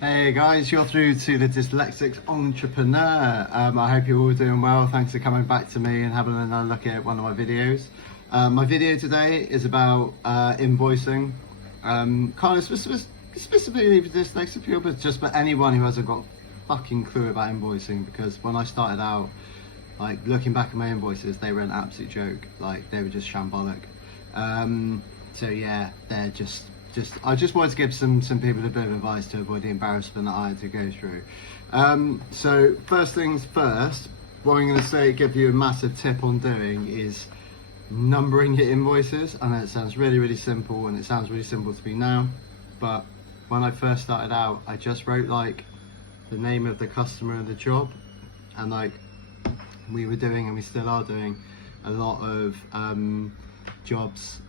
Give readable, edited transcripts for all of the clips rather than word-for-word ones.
Hey guys, you're through to the Dyslexic Entrepreneur. I hope you're all doing well. Thanks for coming back to me and having another look at one of my videos. My video today is about invoicing, kind of specifically for dyslexic people, but just for anyone who hasn't got a fucking clue about invoicing. Because when I started out, like looking back at my invoices, they were an absolute joke. Like they were just shambolic. So yeah, they're just I just wanted to give some people a bit of advice to avoid the embarrassment that I had to go through. So first things first, what I'm going to say, give you a massive tip on doing is numbering your invoices. I know it sounds really simple, and it sounds really simple to me now, but when I first started out, I just wrote like the name of the customer and the job, and like we were doing, and we still are doing, a lot of jobs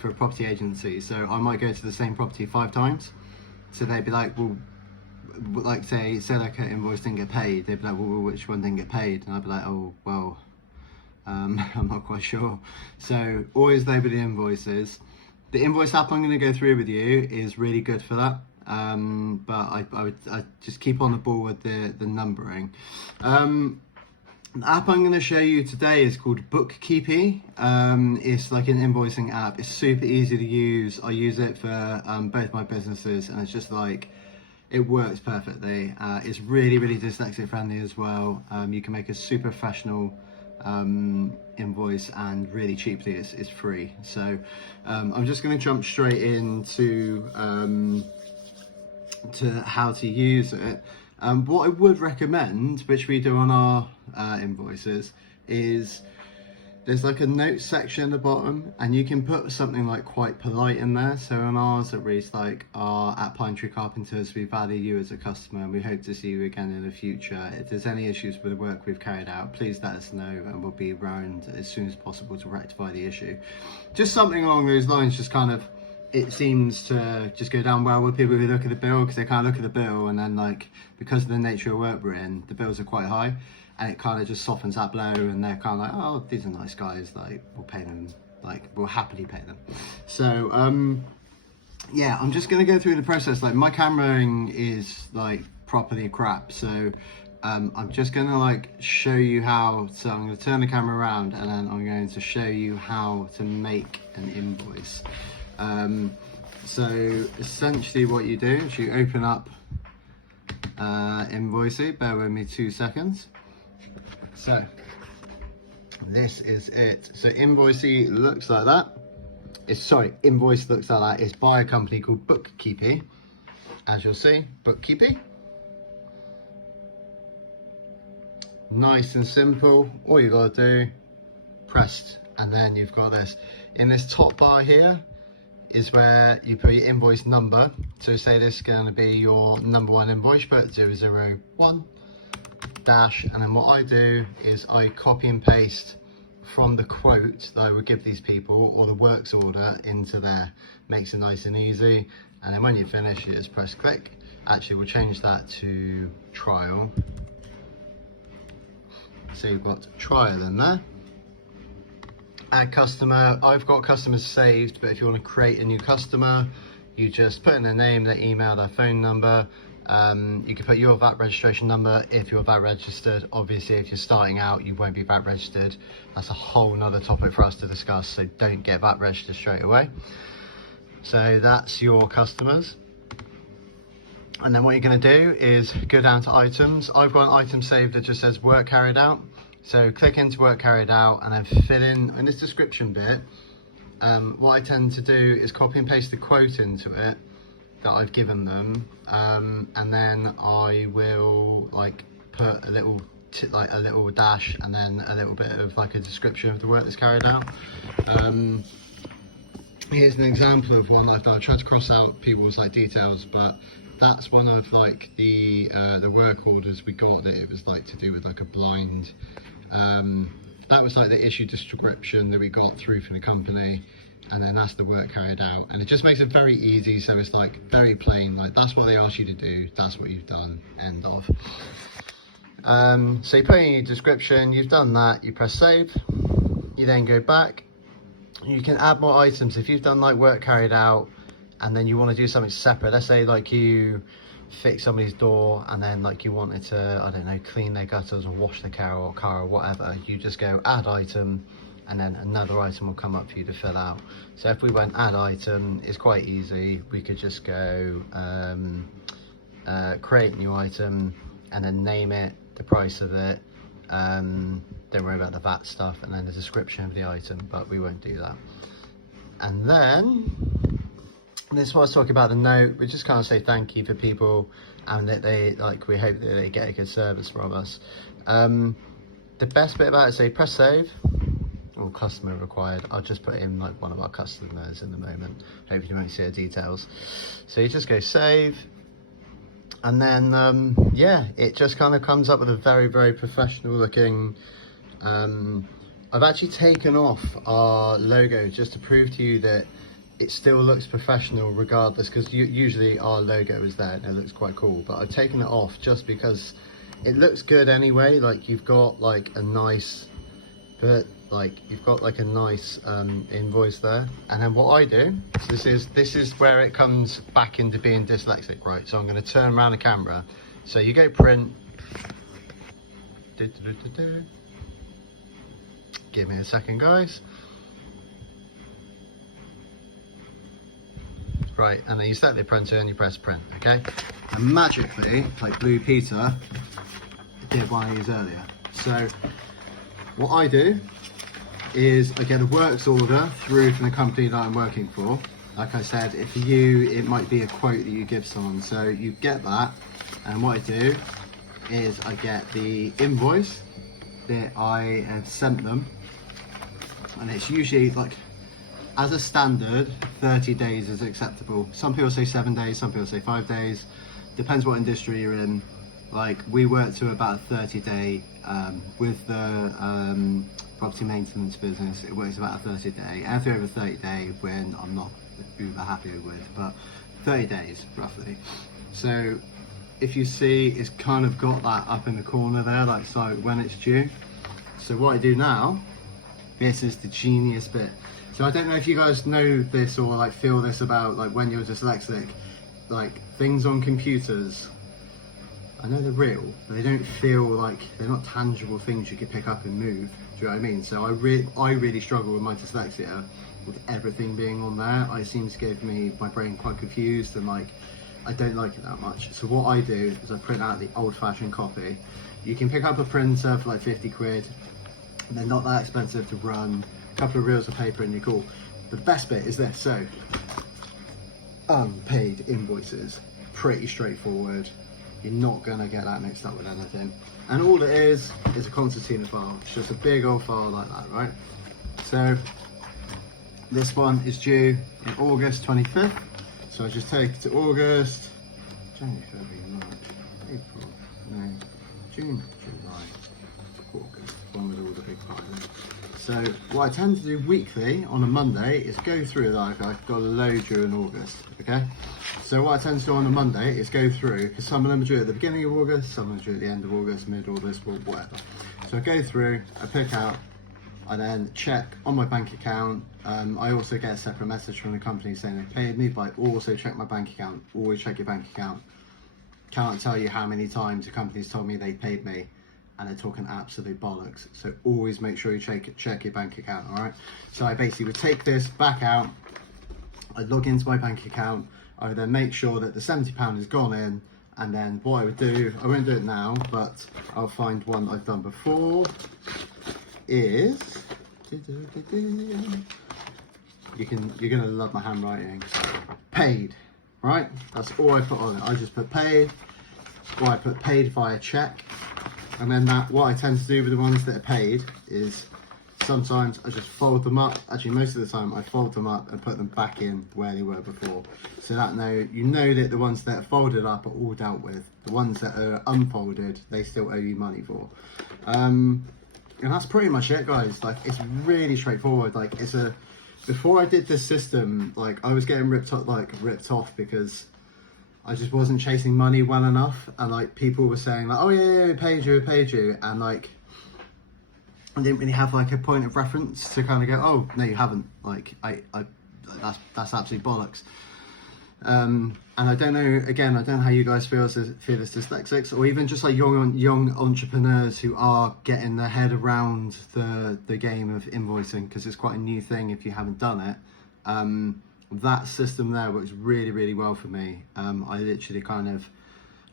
for a property agency. So I might go to the same property 5 times. So they'd be like, well, like say like an invoice didn't get paid. They'd be like, well, which one didn't get paid? And I'd be like, oh, well, I'm not quite sure. So always label the invoices. The invoice app I'm going to go through with you is really good for that. But I just keep on the ball with the numbering. The app I'm going to show you today is called Bookkeepee. It's like an invoicing app. It's super easy to use. I use it for both my businesses, and it's just like, it works perfectly. It's really dyslexic friendly as well. You can make a super professional invoice, and really cheaply. It's free. So I'm just going to jump straight into to how to use it. What I would recommend, which we do on our invoices, is there's like a note section at the bottom, and you can put something like quite polite in there. So on ours it reads like, at Pine Tree Carpenters, we value you as a customer and we hope to see you again in the future. If there's any issues with the work we've carried out, please let us know and we'll be around as soon as possible to rectify the issue. Just something along those lines, just kind of, it seems to just go down well with people who look at the bill, because they kind of look at the bill, and then like, because of the nature of work we're in, the bills are quite high, and it kind of just softens that blow, and they're kind of like, oh, these are nice guys, like we'll pay them, like we'll happily pay them. So yeah, I'm just going to go through the process. Like my cameraing is like properly crap, so I'm just going to like show you how. So I'm going to turn the camera around, and then I'm going to show you how to make an invoice. So essentially what you do is you open up Invoicey. Bear with me 2 seconds. So this is it. So Invoicey looks like that. Invoice looks like that. It's by a company called Bookkeepee. As you'll see, Bookkeepee. Nice and simple. All you gotta do, press, and then you've got this. In this top bar here is where you put your invoice number. So say this is going to be your number 1 invoice, put 001 dash, and then what I do is I copy and paste from the quote that I would give these people, or the works order, into there. Makes it nice and easy, and then when you finish, you just press click. Actually, we'll change that to trial. So you've got trial in there. Add customer. I've got customers saved, but if you want to create a new customer, you just put in their name, their email, their phone number. You can put your VAT registration number if you're VAT registered. Obviously, if you're starting out, you won't be VAT registered. That's a whole nother topic for us to discuss, so don't get VAT registered straight away. So that's your customers. And then what you're going to do is go down to items. I've got an item saved that just says work carried out. So click into work carried out, and then fill in this description bit. What I tend to do is copy and paste the quote into it that I've given them, and then I will like put a little dash, and then a little bit of like a description of the work that's carried out. Here's an example of one I've done. I tried to cross out people's like details, but that's one of like the work orders we got, that it was like to do with like a blind. That was like the issue description that we got through from the company, and then that's the work carried out, and it just makes it very easy. So it's like very plain, like that's what they asked you to do, that's what you've done, end of. So you put in your description, you've done that, you press save, you then go back, you can add more items. If you've done like work carried out and then you want to do something separate, let's say like you fix somebody's door and then like you wanted to, I don't know, clean their gutters or wash the car or whatever, you just go add item and then another item will come up for you to fill out. So if we went add item, it's quite easy. We could just go create new item and then name it, the price of it, don't worry about the VAT stuff, and then the description of the item, but we won't do that. And then this is what I was talking about, the note. We just kind of say thank you for people and that they like, we hope that they get a good service from us. The best bit about it, say press save or customer required. I'll just put in like one of our customers in the moment, hopefully you won't see the details. So you just go save, and then yeah, it just kind of comes up with a very, very professional looking, I've actually taken off our logo just to prove to you that it still looks professional regardless, because usually our logo is there and it looks quite cool, but I've taken it off just because it looks good anyway. Like you've got like a nice, invoice there. And then what I do, so this is where it comes back into being dyslexic, right? So I'm going to turn around the camera. So you go print. Give me a second, guys. Right, and then you select the printer and you press print, okay? And magically, like Blue Peter did one of these earlier. So what I do is I get a works order through from the company that I'm working for. Like I said, if for you, it might be a quote that you give someone. So you get that, and what I do is I get the invoice that I have sent them, and it's usually like, as a standard, 30 days is acceptable. Some people say 7 days, some people say 5 days. Depends what industry you're in. Like we work to about a 30-day, with the property maintenance business, it works about a 30-day. Anything over 30-day when I'm not uber happy with, but 30 days roughly. So if you see, it's kind of got that up in the corner there, like so when it's due. So what I do now, this is the genius bit. So I don't know if you guys know this or like feel this about like when you're dyslexic, like things on computers, I know they're real, but they don't feel like, they're not tangible things you can pick up and move. Do you know what I mean? So I really struggle with my dyslexia, with everything being on there. It seems to give my brain quite confused, and like I don't like it that much. So what I do is I print out the old-fashioned copy. You can pick up a printer for like 50 quid. And they're not that expensive to run. A couple of reels of paper and you're cool. But the best bit is this. So unpaid invoices, pretty straightforward. You're not gonna get that mixed up with anything. And all it is a concertina file. It's just a big old file like that, right? So this one is due in August 25th. So I just take it to August, January, February, March, April, May, June, July, August, one with all the big piles. So what I tend to do weekly on a Monday is go through, like I've got a load due in August, okay? So what I tend to do on a Monday is go through, because some of them are due at the beginning of August, some of them are due at the end of August, mid-August, whatever. So I go through, I pick out, I then check on my bank account. I also get a separate message from the company saying they paid me, but I also check my bank account. Always check your bank account. Can't tell you how many times the company's told me they paid me and they're talking absolute bollocks. So always make sure you check your bank account, all right? So I basically would take this back out, I'd log into my bank account, I would then make sure that the £70 has gone in, and then what I would do, I won't do it now, but I'll find one I've done before, is, you're gonna love my handwriting, paid, right? That's all I put on it. I just put paid, or I put paid via check. And then what I tend to do with the ones that are paid is sometimes I just fold them up. Actually, most of the time I fold them up and put them back in where they were before. So that you know that the ones that are folded up are all dealt with. The ones that are unfolded, they still owe you money for. And that's pretty much it, guys. Like, it's really straightforward. Like, before I did this system, like I was getting ripped off because I just wasn't chasing money well enough, and like people were saying like, oh yeah, we paid you, and like I didn't really have like a point of reference to kind of go, oh no, you haven't. Like that's absolute bollocks. And I don't know, again, I don't know how you guys feel as dyslexics, or even just like young entrepreneurs who are getting their head around the game of invoicing, because it's quite a new thing if you haven't done it. That system there works really, really well for me. I literally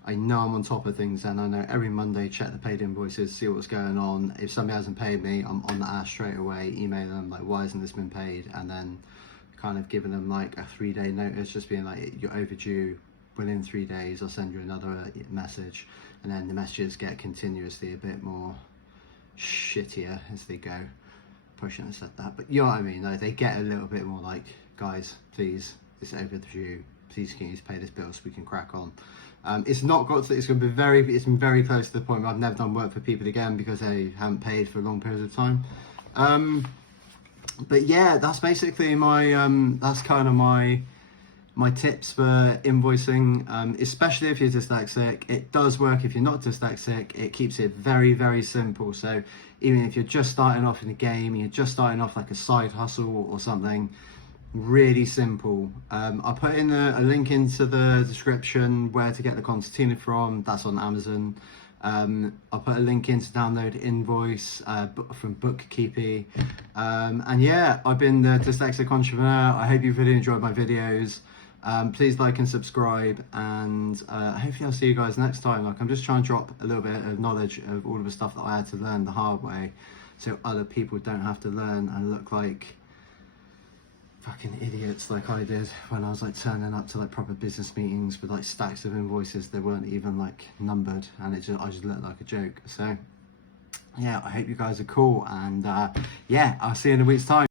I know I'm on top of things, and I know every Monday check the paid invoices, see what's going on. If somebody hasn't paid me, I'm on the ass straight away, email them like, why hasn't this been paid? And then kind of giving them like a 3-day notice, just being like, you're overdue, within 3 days I'll send you another message. And then the messages get continuously a bit more shittier as they go. Probably shouldn't have said that, but you know what I mean, like, they get a little bit more like, guys, please, it's overdue, please can you pay this bill so we can crack on. It's not got to, it's going to be it's been very close to the point where I've never done work for people again because they haven't paid for long periods of time. But yeah, that's basically my that's kind of my tips for invoicing, especially if you're dyslexic. It does work if you're not dyslexic. It keeps it very, very simple. So even if you're just starting off in a game, you're just starting off like a side hustle or something, really simple. I'll put in a link into the description where to get the concertina from. That's on Amazon. I'll put a link in to download invoice from Bookkeepee. And yeah, I've been the Dyslexic Entrepreneur. I hope you've really enjoyed my videos. Please like and subscribe, and hopefully I'll see you guys next time. Like, I'm just trying to drop a little bit of knowledge of all of the stuff that I had to learn the hard way, so other people don't have to learn and look like fucking idiots like I did when I was like turning up to like proper business meetings with like stacks of invoices that weren't even like numbered, and I just looked like a joke. So yeah, I hope you guys are cool, and yeah, I'll see you in a week's time.